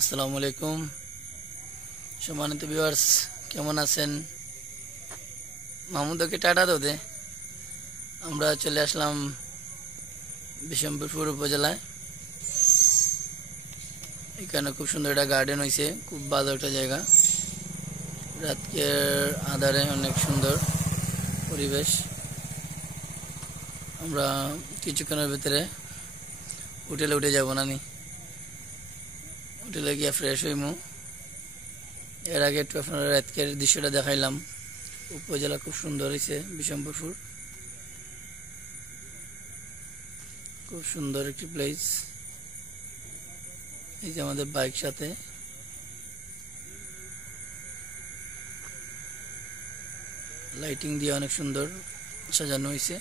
আসসালামু আলাইকুম সম্মানিত ভিউয়ার্স, কেমন আছেন? মাহমুদকে টাটা দাও দে। আমরা চলে আসলাম বিশম্বরপুর উপজেলায়। এখানে খুব সুন্দর একটা গার্ডেন হয়েছে, খুব ভালো একটা জায়গা। রাতের আধারে অনেক সুন্দর পরিবেশ। আমরা কিছুক্ষণের ভিতরে হোটেলে উঠে যাব না নি, হোটেলে গিয়ে ফ্রেশ হইমু। এর আগে একটু আপনারা রাতের দৃশ্যটা দেখাইলাম। উপজেলা খুব সুন্দর হয়েছে, বিশম্বরপুর খুব সুন্দর একটি প্লেস। এই যে আমাদের বাইক সাথে, লাইটিং দিয়ে অনেক সুন্দর সাজানো হয়েছে।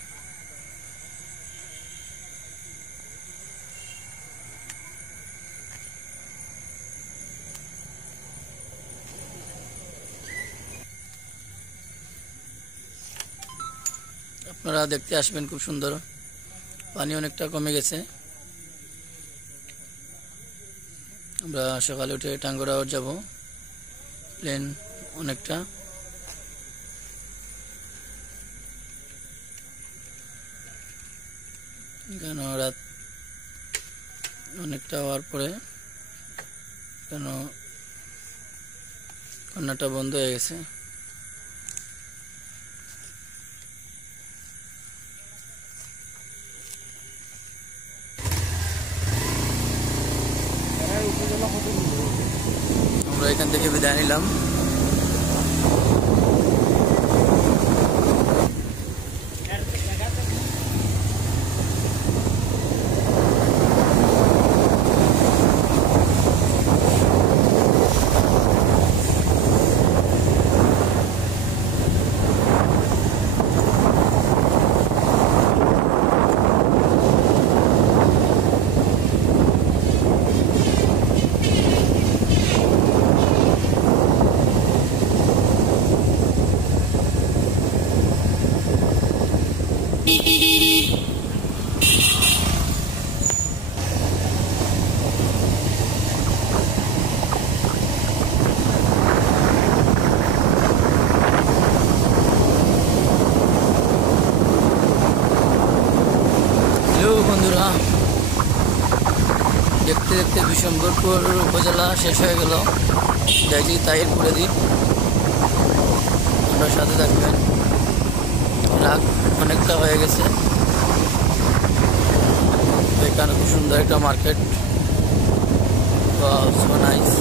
আপনারা দেখতে আসবেন, খুব সুন্দর। পানি অনেকটা কমে গেছে। আমরা সকালে উঠে টাঙ্গরাও যাব, প্লেন অনেকটা। কেন রাত অনেকটা হওয়ার পরে কেন কান্নাটা বন্ধ হয়ে গেছে। আমরা এখান থেকে বিদায় নিলাম। বন্ধুরা, দেখতে দেখতে বিশম্বরপুর উপজেলা শেষ হয়ে গেল। যাইছি তাইর করে দিই, আমরা সাথে থাকবেন। রাত অনেকটা হয়ে গেছে। এখানে খুব সুন্দর একটা মার্কেট, সো নাইস।